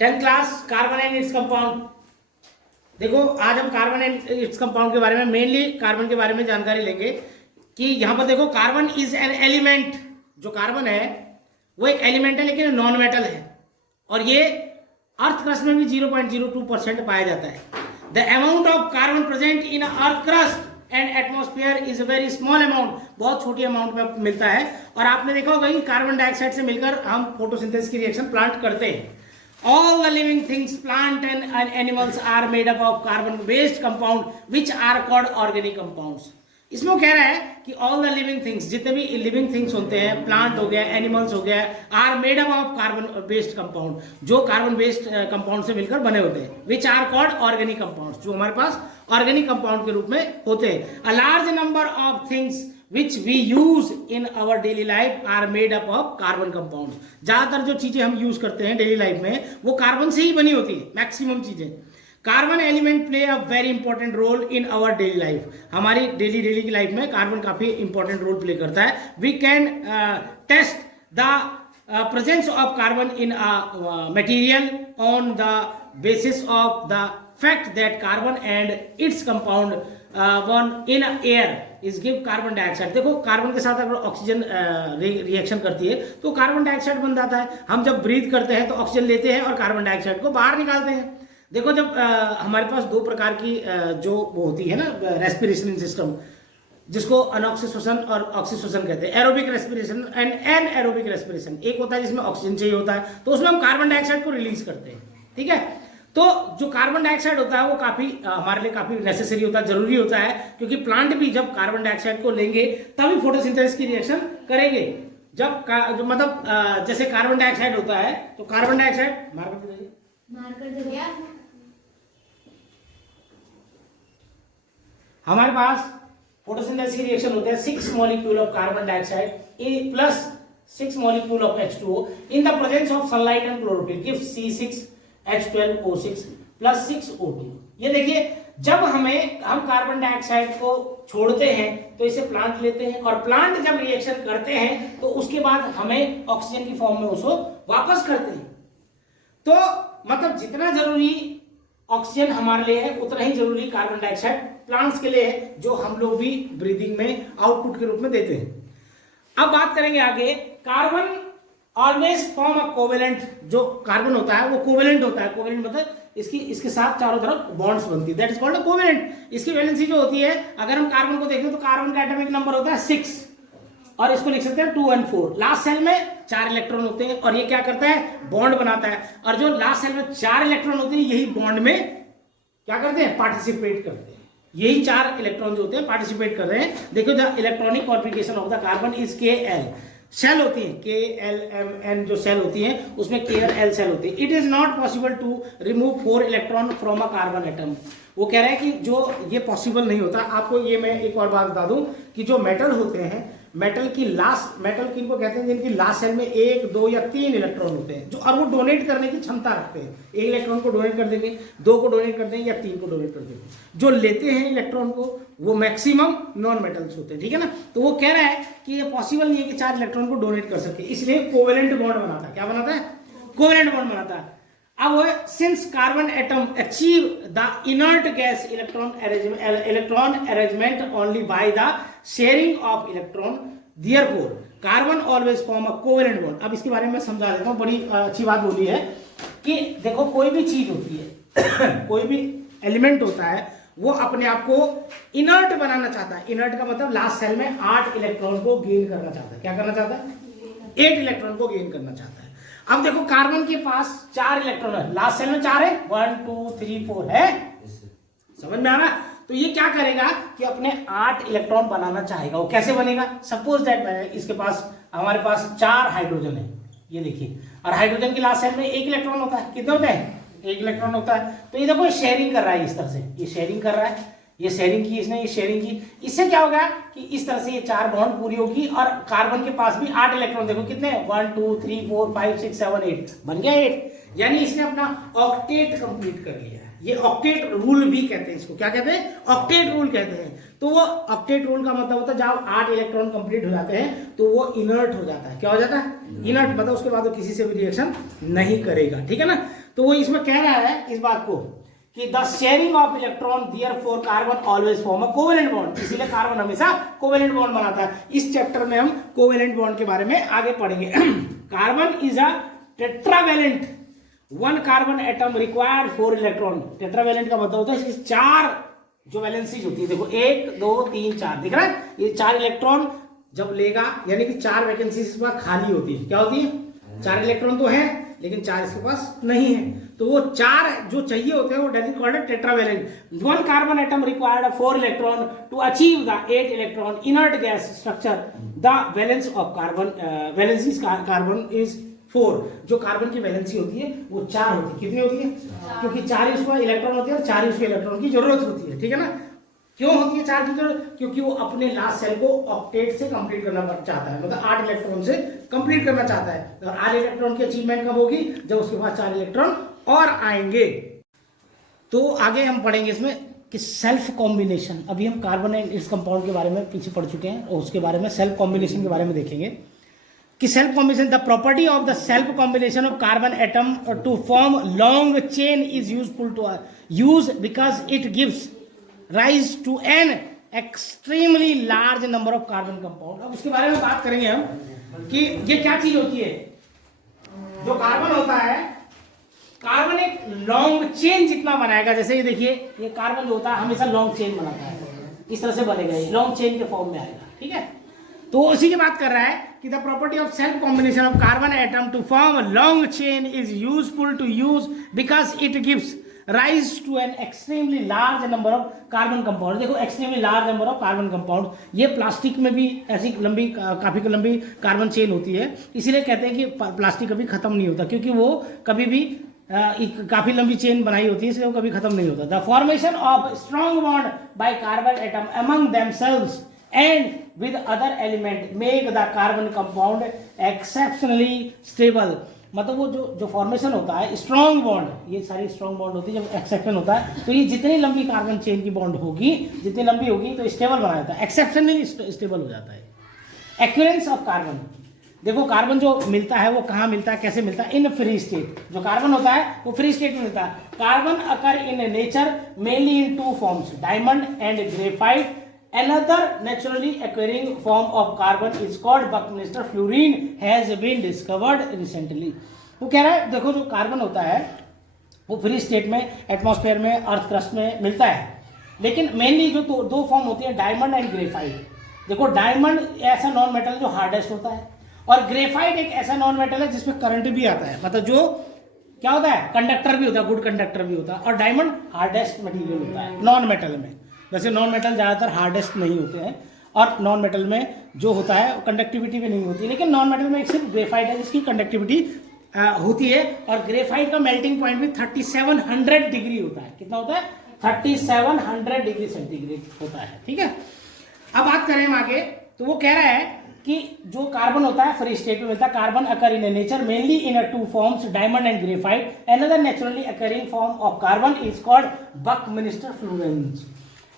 10th class carbon and its compound. देखो आज हम कार्बन एंड इट्स कंपाउंड के बारे में, मेनली कार्बन के बारे में जानकारी लेंगे कि यहां पर देखो कार्बन इज एन एलिमेंट। जो कार्बन है वो एक एलिमेंट है लेकिन नॉन मेटल है और ये अर्थ क्रस्ट में भी 0.02% पाया जाता है। The amount of carbon present in earth crust and atmosphere is a very small amount, बहुत छोटी अमाउंट में मिलता है। और आपने देखा होगा कि कार्बन डाइऑक्साइड से मिलकर हम फोटोसिंथेसिस की रिएक्शन प्लांट करते हैं। All the living things, plant and animals are made up of carbon-based compound, which are called organic compounds. इसमें वो कह रहा है कि all the living things, जितने भी living things होते हैं, plant हो गया, animals हो गया, are made up of carbon-based compound, जो carbon-based compound से मिलकर बने होते हैं, which are called organic compounds, जो हमारे पास organic compound के रूप में होते हैं। A large number of things which we use in our daily life are made up of carbon compounds। ज्यादातर जो चीजें हम यूज करते हैं डेली लाइफ में वो कार्बन से ही बनी होती है, मैक्सिमम चीजें। Carbon element play a very important role in our daily life. हमारी डेली की लाइफ में कार्बन काफी इंपॉर्टेंट रोल प्ले करता है। We can test the presence of carbon in a material on the basis of the fact that carbon and its compound one in air is give carbon dioxide. देखो carbon के साथ अगर oxygen reaction करती है तो carbon dioxide बन जाता है। हम जब ब्रीथ करते हैं तो ऑक्सीजन लेते हैं और कार्बन डाइऑक्साइड को बाहर निकालते हैं। देखो जब हमारे पास दो प्रकार की जो वो होती है ना रेस्पिरेशन सिस्टम, जिसको अनऑक्सीशोषण और ऑक्सीशोषण कहते हैं, aerobic respiration and anaerobic respiration. एक होता है जिसमें ऑक्सीजन चाहिए होता है तो उसमें हम कार्बन डाइऑक्साइड को रिलीज करते हैं, ठीक है। तो जो कार्बन डाइऑक्साइड होता है वो काफी हमारे लिए काफी नेसेसरी होता है, जरूरी होता है, क्योंकि प्लांट भी जब कार्बन डाइऑक्साइड को लेंगे तभी फोटोसिंथेसिस की रिएक्शन करेंगे। जब मतलब जैसे कार्बन डाइऑक्साइड होता है तो कार्बन डाइऑक्साइड मार कर दीजिए। हमारे पास फोटोसिंथेसिस की रिएक्शन होता है 6 molecule of carbon dioxide plus 6 molecule of H2O in the presence of sunlight and chlorophyll gives C6H12O6 plus 6O2। ये देखिए जब हम कार्बन डाइऑक्साइड को छोड़ते हैं तो इसे प्लांट लेते हैं और प्लांट जब रिएक्शन करते हैं तो उसके बाद हमें ऑक्सीजन की फॉर्म में उसको वापस करते हैं। तो मतलब जितना जरूरी ऑक्सीजन हमारे लिए है उतना ही जरूरी कार्बन डाइऑक्साइड प्लांट्स के लिए है, जो हम लोग भी ब्रीदिंग में आउटपुट के रूप में देते हैं। अब बात करेंगे आगे। Carbon always form a covalent. जो कार्बन होता है वो कोवेलेंट होता है। कोवेलेंट मतलब इसके साथ चारों तरफ बॉन्ड्स बनती है, that is called a covalent. इसकी वैलेंसी जो होती है, अगर हम कार्बन को देखें तो कार्बन का एटॉमिक नंबर होता है 6 और इसको लिख सकते हैं 2 और 4। लास्ट सेल में 4 इलेक्ट्रॉन होते हैं और ये क्या करता है, बॉन्ड बनाता है। और जो लास्ट सेल में 4 इलेक्ट्रॉन होते हैं यही बॉन्ड में क्या करते हैं, पार्टिसिपेट करते हैं। यही 4 इलेक्ट्रॉन जो होते हैं पार्टिसिपेट कर रहे हैं। देखो the electronic configuration of the carbon is KL। Shell होती है KLMN, जो सेल होती है उसमें K और L सेल होती है। It is not possible to remove 4 electron from a carbon atom. वो कह रहा है कि जो ये पॉसिबल नहीं होता। आपको ये मैं एक और बात बता दूं कि जो मेटल होते हैं, मेटल किनको कहते हैं, जिनकी लास्ट सेल में 1, 2 या 3 इलेक्ट्रॉन होते हैं, जो और वो डोनेट करने की क्षमता रखते हैं। 1 इलेक्ट्रॉन को डोनेट कर देंगे, 2 को डोनेट कर देंगे या 3 को डोनेट कर देंगे। जो लेते हैं इलेक्ट्रॉन को वो मैक्सिमम नॉन मेटल्स होते हैं, ठीक है ना। तो वो कह रहा है कि ये पॉसिबल नहीं है कि 4 इलेक्ट्रॉन को डोनेट कर सके, इसलिए कोवेलेंट बॉन्ड बनाता है। क्या बनाता है, कोवेलेंट बॉन्ड बनाता है। अब वो since carbon atom achieve the inert gas electron arrangement only by the sharing of electron, therefore carbon always form a covalent bond. अब इसके बारे में समझा देता हूं, बड़ी अच्छी बात बोली है कि देखो कोई भी चीज होती है कोई भी एलिमेंट होता है वो अपने आप को इनर्ट बनाना चाहता है। इनर्ट का मतलब लास्ट सेल में 8 इलेक्ट्रॉन को गेन करना चाहता है। क्या करना चाहता है, 8 इलेक्ट्रॉन को गेन करना चाहता है। अब देखो कार्बन के पास 4 इलेक्ट्रॉन है, लास्ट सेल में 4 है, 1 2 3 4 है, समझ में आ रहा। तो ये क्या करेगा कि अपने 8 इलेक्ट्रॉन बनाना चाहेगा। वो कैसे बनेगा, सपोज दैट इसके पास हमारे पास 4 हाइड्रोजन है, ये देखिए, और हाइड्रोजन की लास्ट सेल में 1 इलेक्ट्रॉन होता है। कितने होते हैं, 1 इलेक्ट्रॉन होता है। तो ये देखो शेयरिंग कर रहा है, इस तरह से ये शेयरिंग कर रहा है, ये शेयरिंग की इसने, ये शेयरिंग की। इससे क्या होगा कि इस तरह से ये 4 बॉन्ड पूरी होगी और कार्बन के पास भी 8 इलेक्ट्रॉन, देखो कितने, 1 2 3 4 5 6 7 8, बन गया 8। यानी इसने अपना ऑक्टेट कंप्लीट कर लिया है। ये ऑक्टेट रूल भी कहते हैं, इसको क्या कहते हैं, ऑक्टेट रूल कहते हैं। तो वो ऑक्टेट रूल का मतलब होता है जब 8 इलेक्ट्रॉन कंप्लीट हो जाते हैं तो वो इनर्ट हो जाता है। क्या हो जाता है? इनर्ट, मतलब उसके बाद वो किसी से भी रिएक्शन नहीं करेगा, ठीक है ना। तो वो इसमें कह रहा है इस बात को कि the sharing of electron therefore carbon always form a covalent bond, इसीलिए कार्बन हमेशा कोवेलेंट बॉन्ड बनाता है। इस चैप्टर में हम कोवेलेंट बॉन्ड के बारे में आगे पढ़ेंगे। Carbon is a tetravalent, one carbon atom required 4 electron. Tetravalent का मतलब होता है इसकी 4 जो वैलेंसीज होती है, देखो 1 2 3 4, दिख रहा है, ये 4 इलेक्ट्रॉन जब लेगा यानी कि 4 वैकेंसीज इसके पास खाली होती है। क्या होती है? 4 इलेक्ट्रॉन तो है लेकिन 4 इसके पास नहीं है, तो वो 4 जो चाहिए होते हैं वो that is called tetravalent. One carbon atom required 4 electron to achieve the 8 electron inert gas structure. The valence of carbon, valencies carbon is 4। जो कार्बन की वैलेंसी होती है वो 4 होती है। कितनी होती है? क्योंकि 4 ही उसको इलेक्ट्रॉन होती है और 4 ही उसको इलेक्ट्रॉन की जरूरत होती है, ठीक है ना। क्यों होती है 4 की जरूरत? क्योंकि वो अपने लास्ट सेल को ऑक्टेट से कंप्लीट करना चाहता है, मतलब 8 इलेक्ट्रॉन से कंप्लीट करना चाहता है। तो 8 इलेक्ट्रॉन की अचीवमेंट कब होगी? जब उसके पास 4 इलेक्ट्रॉन और आएंगे। तो आगे हम पढ़ेंगे इसमें कि सेल्फ कॉम्बिनेशन। अभी हम कार्बन एंड इट्स कंपाउंड के बारे में पीछे पढ़ चुके हैं और उसके बारे में सेल्फ कॉम्बिनेशन के बारे में देखेंगे कि self combination, the property of the self combination of carbon atom to form long chain is useful to use because it gives rise to an extremely large number of carbon compound. अब उसके बारे में बात करेंगे हम कि ये क्या चीज होती है। जो कार्बन होता है, कार्बन एक लॉन्ग चेन जितना बनाएगा, जैसे ये देखिए, ये कार्बन जो होता है हमेशा लॉन्ग चेन बनाता है, इस तरह से बनेगा, ये लॉन्ग चेन के फॉर्म में आएगा, ठीक है। तो उसी की बात कर रहा है कि the property of self combination of carbon atom to form a long chain is useful to use because it gives rise to an extremely large number of carbon compound. देखो extremely large number of carbon compound, ये plastic में भी ऐसी लंबी, काफी लंबी carbon chain होती है, इसीलिए कहते हैं कि प्लास्टिक कभी खत्म नहीं होता, क्योंकि वो कभी भी काफी लंबी चेन बनाई होती है, इसलिए वो कभी खत्म नहीं होता। The formation of strong bond by carbon atom among themselves and with other element make the carbon compound exceptionally stable। मतलब वो जो फॉर्मेशन होता है स्ट्रॉन्ग बॉन्ड, ये सारी स्ट्रॉन्ग बॉन्ड होती है, जब एक्सेप्शन होता है तो ये जितनी लंबी कार्बन चेन की बॉन्ड होगी, जितनी लंबी होगी तो स्टेबल बना जाता है, एक्सेप्शनली स्टेबल हो जाता है। एक्यूरेंस ऑफ कार्बन, देखो कार्बन जो मिलता है वो कहाँ मिलता है, कैसे मिलता है? In free state. जो कार्बन होता है वो फ्री स्टेट में मिलता है। Carbon occur in nature mainly in 2 forms, diamond and graphite. Another naturally occurring form of carbon is called Buckminster fluorine has been discovered recently। वो कह रहा है देखो जो कार्बन होता है वो फ्री स्टेट में एटमॉस्फेयर में अर्थ क्रस्ट में मिलता है, लेकिन मेनली जो 2 फॉर्म होती है डायमंड एंड ग्रेफाइट। देखो डायमंड ऐसा नॉन मेटल जो हार्डेस्ट होता है और ग्रेफाइट एक ऐसा नॉन मेटल है जिसमें करंट भी आता है, मतलब जो क्या होता है कंडक्टर भी होता है, गुड कंडक्टर भी होता है। और डायमंड हार्डेस्ट मटीरियल होता है नॉन मेटल में। वैसे नॉन मेटल ज़्यादातर हार्डेस्ट नहीं होते हैं और नॉन मेटल में जो होता है कंडक्टिविटी भी नहीं होती, लेकिन नॉन मेटल में एक सिर्फ ग्रेफाइट है जिसकी कंडक्टिविटी होती है। और ग्रेफाइट का मेल्टिंग पॉइंट भी 3700 डिग्री होता है। कितना होता है? 3700 डिग्री सेंटीग्रेड होता है, ठीक है। अब बात करें हम आगे, तो वो कह रहा है कि जो कार्बन होता है फ्री स्टेट में मिलता है। Carbon occur in nature mainly in 2 forms, diamond and graphite. Another naturally occurring form of carbon is called Buckminster Florence.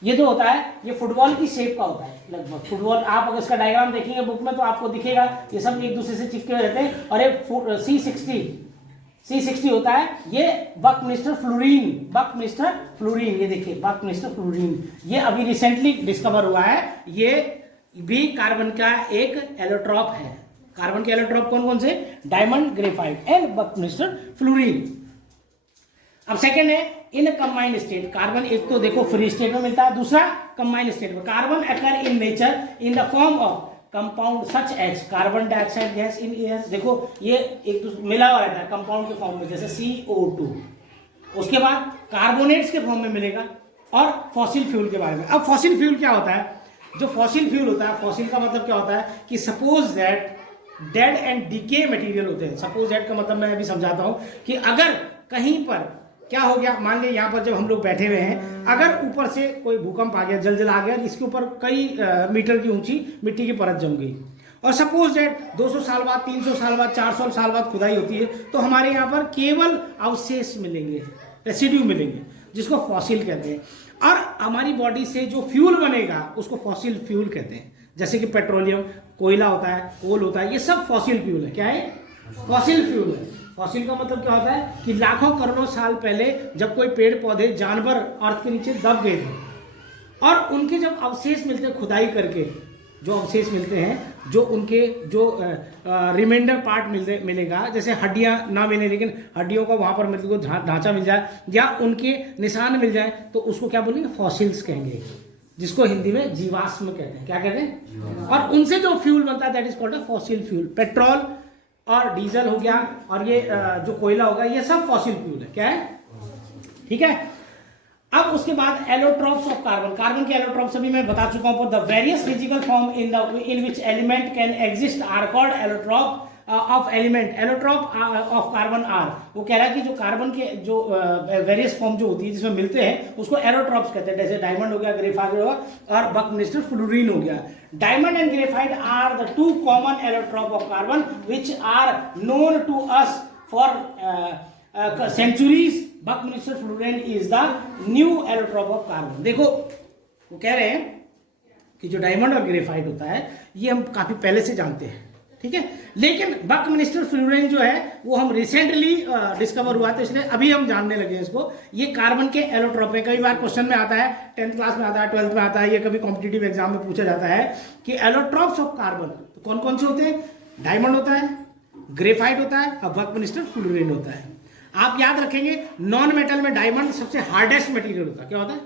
ये जो होता है ये फुटबॉल की शेप का होता है लगभग। फुटबॉल आप अगर इसका डायग्राम देखेंगे बुक में तो आपको दिखेगा ये सब एक दूसरे से चिपके हुए रहते हैं। और एक C60 होता है, ये बकमिंस्टर फ्लोरीन, ये देखिए बकमिंस्टर फ्लोरीन, ये अभी रिसेंटली डिस्कवर हुआ है। ये भी कार्बन का एक एलोट्रॉप है। कार्बन के एलोट्रॉप कौन कौन से? Diamond, graphite and Buckminster fluorine. अब सेकेंड है इन कंबाइंड स्टेट। कार्बन एक तो देखो फ्री स्टेट में मिलता है, दूसरा कंबाइंड स्टेट में। Carbon occur in nature in the form of compound such as carbon dioxide gas in air. देखो ये एक दूसरे मिला हुआ रहता है कंपाउंड के फॉर्म में, जैसे CO2। उसके बाद कार्बोनेट्स के फॉर्म में मिलेगा। और फॉसिल फ्यूल के बारे में, अब फॉसिल फ्यूल क्या होता है? जो फॉसिल फ्यूल होता है, फॉसिल का मतलब क्या होता है कि suppose that dead and decay material होते हैं। सपोज दैट का मतलब मैं अभी समझाता हूं कि अगर कहीं पर क्या हो गया, मान लीजिए यहाँ पर जब हम लोग बैठे हुए हैं, अगर ऊपर से कोई भूकंप आ गया, जलजला आ गया, इसके ऊपर कई मीटर की ऊंची मिट्टी की परत जम गई, और सपोज दैट 200 साल बाद, 300 साल बाद, 400 साल बाद खुदाई होती है, तो हमारे यहाँ पर केवल अवशेष मिलेंगे, रेसिड्यू मिलेंगे, जिसको फॉसिल कहते हैं। और हमारी बॉडी से जो फ्यूल बनेगा उसको फॉसिल फ्यूल कहते हैं, जैसे कि पेट्रोलियम, कोयला होता है, कोल होता है, ये सब फॉसिल फ्यूल है। क्या है? फॉसिल फ्यूल है। फॉसिल का मतलब क्या होता है कि लाखों करोड़ों साल पहले जब कोई पेड़ पौधे जानवर अर्थ के नीचे दब गए थे और उनके जब अवशेष मिलते हैं खुदाई करके, जो अवशेष मिलते हैं, जो उनके जो रिमाइंडर पार्ट मिलेगा, जैसे हड्डियां ना मिले लेकिन हड्डियों का वहां पर मिलते को ढांचा मिल जाए या उनके निशान मिल जाए, तो उसको क्या बोलेंगे? फॉसिल्स कहेंगे, जिसको हिंदी में जीवाश्म कहते हैं। क्या कहते हैं? और उनसे जो फ्यूल बनता है that is called a fossil fuel. Petrol और डीजल हो गया और ये जो कोयला होगा, ये सब फॉसिल फ्यूल है। क्या है? ठीक है। अब उसके बाद एलोट्रॉप्स ऑफ कार्बन। कार्बन के एलोट्रॉप्स अभी मैं बता चुका हूं। The various physical form in which element can exist are called allotrope of element. Allotrope of carbon are, वो कह रहा है कि जो कार्बन के जो वेरियस फॉर्म जो होती है जिसमें मिलते हैं उसको एलोट्रॉप्स कहते हैं। जैसे डायमंड हो गया, ग्रेफाइट हो गया और बकमिस्टर फ्लोरीन हो गया। Diamond and graphite are the two common allotrope of carbon which are known to us for centuries. Buckminsterfullerene is the new allotrope of carbon. देखो वो कह रहे हैं कि जो डायमंड और ग्रेफाइट होता है ये हम काफी पहले से जानते हैं, ठीक है, लेकिन बकमिस्टर फ्लोरीन जो है वो हम रिसेंटली डिस्कवर हुआ, तो इसलिए अभी हम जानने लगे इसको। ये कार्बन के एलोट्रॉप है। कई बार क्वेश्चन में आता है, 10th क्लास में आता है, 12th में आता है, ये कभी कॉम्पिटिटिव एग्जाम में पूछा जाता है कि एलोट्रॉप्स ऑफ कार्बन तो कौन कौन से होते हैं? डायमंड होता है, ग्रेफाइट होता है और बकमिस्टर फ्लोरीन होता है। आप याद रखेंगे नॉन मेटल में डायमंड सबसे हार्डेस्ट मटेरियल होता है। क्या होता है?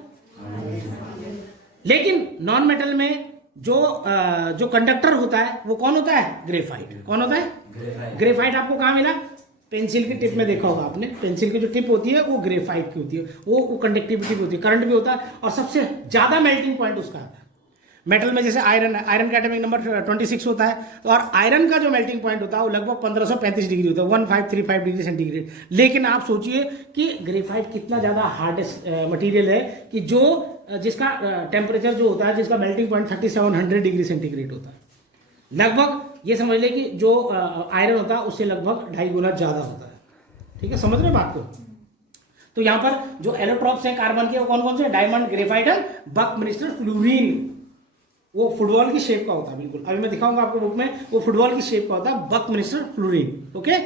लेकिन नॉन मेटल में जो कंडक्टर होता है वो कौन होता है? ग्रेफाइट। कौन होता है? ग्रेफाइट आपको कहां मिला? पेंसिल की टिप में देखा होगा आपने, पेंसिल की जो टिप होती है वो ग्रेफाइट की होती है, वो कंडक्टिविटी भी होती है, करंट भी होता है और सबसे ज्यादा मेल्टिंग पॉइंट उसका आता है। मेटल में जैसे आयरन है, आयरन का एटॉमिक नंबर 26 होता है, तो और आयरन का जो मेल्टिंग पॉइंट होता है वो लगभग 1535 डिग्री होता है, 1535 डिग्री सेंटीग्रेड। लेकिन आप सोचिए कि ग्रेफाइट कितना ज्यादा हार्डेस्ट मटेरियल है कि जिसका टेम्परेचर जो होता है, जिसका मेल्टिंग पॉइंट 3700 डिग्री सेंटीग्रेड होता है। लगभग ये समझ ले कि जो आयरन होता है उससे लगभग 2.5 गुना ज्यादा होता है। ठीक है, समझ रहे बात को? तो यहां पर जो एलोट्रॉप्स हैं कार्बन के वो कौन कौन से? डायमंड, ग्रेफाइट और बकमिस्टर फ्लोरीन। वो फुटबॉल की शेप का होता है, बिल्कुल। अभी मैं दिखाऊंगा आपको बुक में, वो फुटबॉल की शेप का होता है बकमिस्टर फ्लोरीन। ओके।